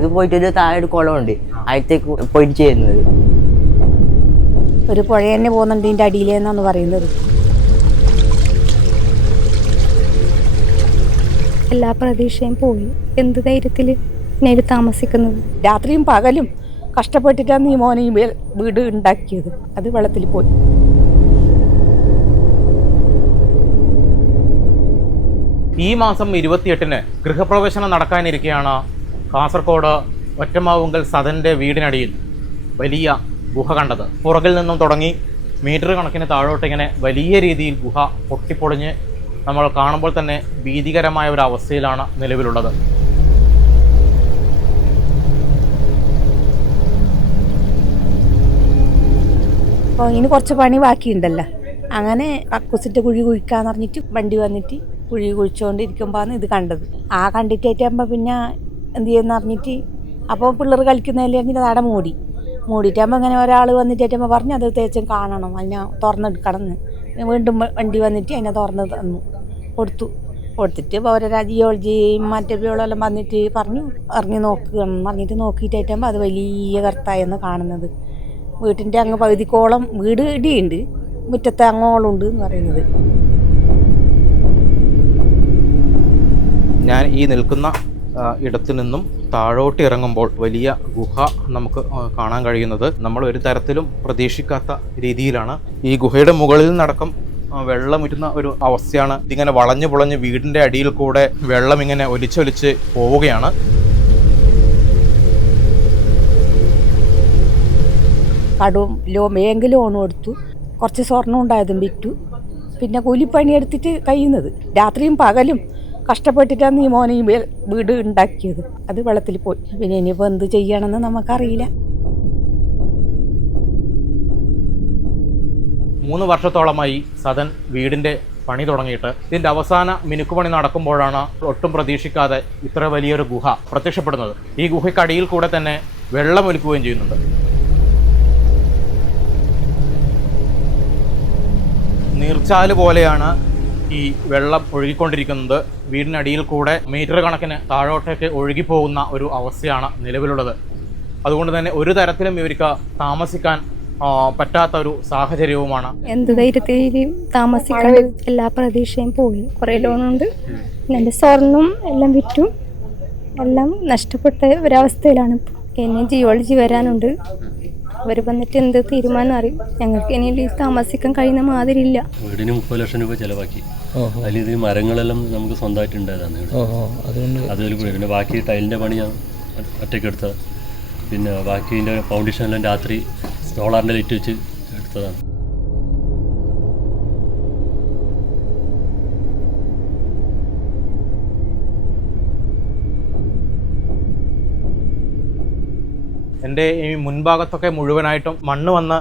ഇത് പോയിട്ട് ഒരു താഴെ ഒരു കുളമുണ്ട്, അതിലേക്ക് പോയിട്ട് ചെയ്യുന്നത്. ഒരു പുഴ തന്നെ പോകുന്നുണ്ട് ഇതിൻ്റെ അടിയിലെന്നാണ് പറയുന്നത്. എല്ലാ പ്രതീക്ഷയും പോയി. എന്ത് ധൈര്യത്തിൽ നേരിൽ താമസിക്കുന്നത്? രാത്രിയും പകലും കഷ്ടപ്പെട്ടിട്ടാണ് ഈ മോനെ ഈ വീട് ഉണ്ടാക്കിയത്. അത് വെള്ളത്തിൽ പോയി. ഈ മാസം 28-ന് ഗൃഹപ്രവേശനം നടക്കാനിരിക്കെയാണ് കാസർഗോഡ് ഒറ്റമാവുങ്കൽ സദൻ്റെ വീടിനടിയിൽ വലിയ ഗുഹ കണ്ടത്. പുറകിൽ നിന്നും തുടങ്ങി മീറ്റർ കണക്കിന് താഴോട്ട് ഇങ്ങനെ വലിയ രീതിയിൽ ഗുഹ പൊട്ടിപ്പൊളിഞ്ഞ് നമ്മൾ കാണുമ്പോൾ തന്നെ ഭീതികരമായ ഒരു അവസ്ഥയിലാണ് നിലവിലുള്ളത്. അപ്പോൾ ഇതിന് കുറച്ച് പണി ബാക്കിയുണ്ടല്ലോ. അങ്ങനെ കക്കൂസിട്ട് കുഴി കുഴിക്കാന്ന് പറഞ്ഞിട്ട് വണ്ടി വന്നിട്ട് കുഴി കുഴിച്ചുകൊണ്ടിരിക്കുമ്പോഴാണ് ഇത് കണ്ടത്. കണ്ടിട്ടാകുമ്പോൾ പിന്നെ എന്ത് ചെയ്യുമെന്ന് പറഞ്ഞിട്ട് അപ്പോൾ പിള്ളേർ കളിക്കുന്നതിൽ പറഞ്ഞിട്ട് അവിടെ മൂടിയിട്ടാകുമ്പോൾ അങ്ങനെ ഒരാൾ വന്നിട്ടാകുമ്പോൾ പറഞ്ഞു അത് തേച്ചും കാണണം, അതിനെ തുറന്നെടുക്കണം എന്ന്. വീണ്ടും വണ്ടി വന്നിട്ട് അതിനെ തുറന്ന് കൊടുത്തിട്ട് ഓരോ ജിയോളജിയും മറ്റേ ബിയോളെല്ലാം വന്നിട്ട് പറഞ്ഞു ഇറങ്ങി നോക്കണം പറഞ്ഞിട്ട് നോക്കിയിട്ടാകുമ്പോൾ അത് വലിയ കർത്തായെന്ന് കാണുന്നത്. വീട്ടിൻ്റെ അങ്ങ് പകുതിക്കോളം വീട് ഇടിയുണ്ട്, മുറ്റത്തെ അങ്ങോളുണ്ട് എന്ന് പറയുന്നത്. ഞാൻ ഈ നിൽക്കുന്ന ഇടത്തു നിന്നും താഴോട്ട് ഇറങ്ങുമ്പോൾ വലിയ ഗുഹ നമുക്ക് കാണാൻ കഴിയുന്നത് നമ്മൾ ഒരു തരത്തിലും പ്രതീക്ഷിക്കാത്ത രീതിയിലാണ്. ഈ ഗുഹയുടെ മുകളിൽ നിന്നടക്കം വെള്ളം ഇരുന്ന ഒരു അവസ്ഥയാണ്. ഇതിങ്ങനെ വളഞ്ഞു പുളഞ്ഞ് വീടിൻ്റെ അടിയിൽ കൂടെ വെള്ളം ഇങ്ങനെ ഒലിച്ചൊലിച്ച് പോവുകയാണ്. ബാങ്ക് ലോൺ കൊടുത്തു, കുറച്ച് സ്വർണ്ണം ഉണ്ടായതും വിറ്റു. പിന്നെ കൂലിപ്പണി എടുത്തിട്ട് കഴിയുന്നത്. രാത്രിയും പകലും കഷ്ടപ്പെട്ടിട്ടാണ് ഈ മോനെ ഈ വീട് ഉണ്ടാക്കിയത്. അത് വെള്ളത്തിൽ പോയി. പിന്നെ ഇനിയിപ്പോൾ എന്ത് ചെയ്യണമെന്ന് നമുക്കറിയില്ല. 3 വർഷത്തോളമായി സദൻ വീടിൻ്റെ പണി തുടങ്ങിയിട്ട് ഇതിൻ്റെ അവസാന മിനുക്കുപണി നടക്കുമ്പോഴാണ് ഒട്ടും പ്രതീക്ഷിക്കാതെ ഇത്ര വലിയൊരു ഗുഹ പ്രത്യക്ഷപ്പെടുന്നത്. ഈ ഗുഹയ്ക്കടിയിൽ കൂടെ തന്നെ വെള്ളമൊലിക്കുകയും ചെയ്യുന്നുണ്ട്. നീർച്ചാല് പോലെയാണ് ഈ വെള്ളം ഒഴുകിക്കൊണ്ടിരിക്കുന്നത്. വീടിനടിയിൽ കൂടെ മീറ്റർ കണക്കിന് താഴോട്ടേക്ക് ഒഴുകിപ്പോകുന്ന ഒരു അവസ്ഥയാണ് നിലവിലുള്ളത്. അതുകൊണ്ട് തന്നെ ഒരു തരത്തിലും ഇവർക്ക് താമസിക്കാൻ പറ്റാത്ത ഒരു സാഹചര്യവുമാണ്. എന്ത് ധൈര്യത്തിൽ താമസിക്കേണ്ടത്? എല്ലാ പ്രതീക്ഷയും പോയി. കുറേ ലോണുണ്ട്, എൻ്റെ സ്വർണം എല്ലാം വിറ്റു, എല്ലാം നഷ്ടപ്പെട്ട ഒരവസ്ഥയിലാണ്. ഇനി ജിയോളജി വരാനുണ്ട്. അവർ വന്നിട്ട് എന്ത് തീരുമാനം അറിയും. ഞങ്ങൾക്ക് ഇനി താമസിക്കാൻ കഴിയുന്ന മാതിരി ഇല്ല. വീടിന് 30 ലക്ഷം രൂപ ചിലവാക്കി. അതിൽ ഇത് മരങ്ങളെല്ലാം നമുക്ക് സ്വന്തമായിട്ട് ഉണ്ടായതാണ്. അതുപോലെ പിന്നെ ബാക്കി ടൈലിൻ്റെ പണി ഞാൻ ഒറ്റയ്ക്ക് എടുത്തത്. പിന്നെ ബാക്കിൻ്റെ ഫൗണ്ടേഷനെല്ലാം രാത്രി സോളാറിൻ്റെ ലൈറ്റ് വെച്ച് എടുത്തതാണ്. എൻ്റെ ഈ മുൻഭാഗത്തൊക്കെ മുഴുവനായിട്ടും മണ്ണ് വന്ന്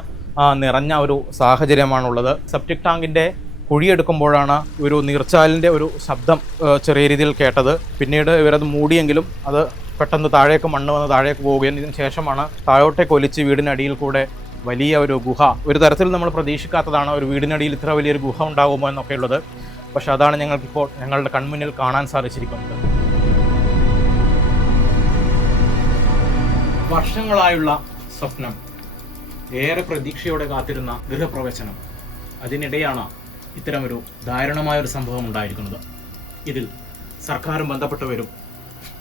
നിറഞ്ഞ ഒരു സാഹചര്യമാണുള്ളത്. സെപ്റ്റിക് ടാങ്കിൻ്റെ കുഴിയെടുക്കുമ്പോഴാണ് ഒരു നീർച്ചാലിൻ്റെ ഒരു ശബ്ദം ചെറിയ രീതിയിൽ കേട്ടത്. പിന്നീട് ഇവരത് മൂടിയെങ്കിലും അത് പെട്ടെന്ന് താഴേക്ക് മണ്ണ് വന്ന് താഴേക്ക് പോവുകയും ഇതിന് ശേഷമാണ് താഴോട്ടേക്ക് ഒലിച്ച് വീടിനടിയിൽ കൂടെ വലിയ ഒരു ഗുഹ. ഒരു തരത്തിൽ നമ്മൾ പ്രതീക്ഷിക്കാത്തതാണ് ഒരു വീടിനടിയിൽ ഇത്ര വലിയൊരു ഗുഹ ഉണ്ടാകുമോ എന്നൊക്കെ ഉള്ളത്. പക്ഷെ അതാണ് ഞങ്ങൾക്കിപ്പോൾ ഞങ്ങളുടെ കൺമുന്നിൽ കാണാൻ സാധിച്ചിരിക്കുന്നത്. വർഷങ്ങളായുള്ള സ്വപ്നം, ഏറെ പ്രതീക്ഷയോടെ കാത്തിരുന്ന ഗൃഹപ്രവേശനം, അതിനിടെയാണ് ഇത്തരമൊരു ദാരുണമായൊരു സംഭവം ഉണ്ടായിരിക്കുന്നത്. ഇതിൽ സർക്കാരും ബന്ധപ്പെട്ടവരും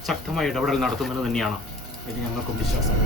ശക്തമായ ഇടപെടൽ നടത്തുമെന്ന് തന്നെയാണ് ഇത് ഞങ്ങൾക്കും വിശ്വാസം.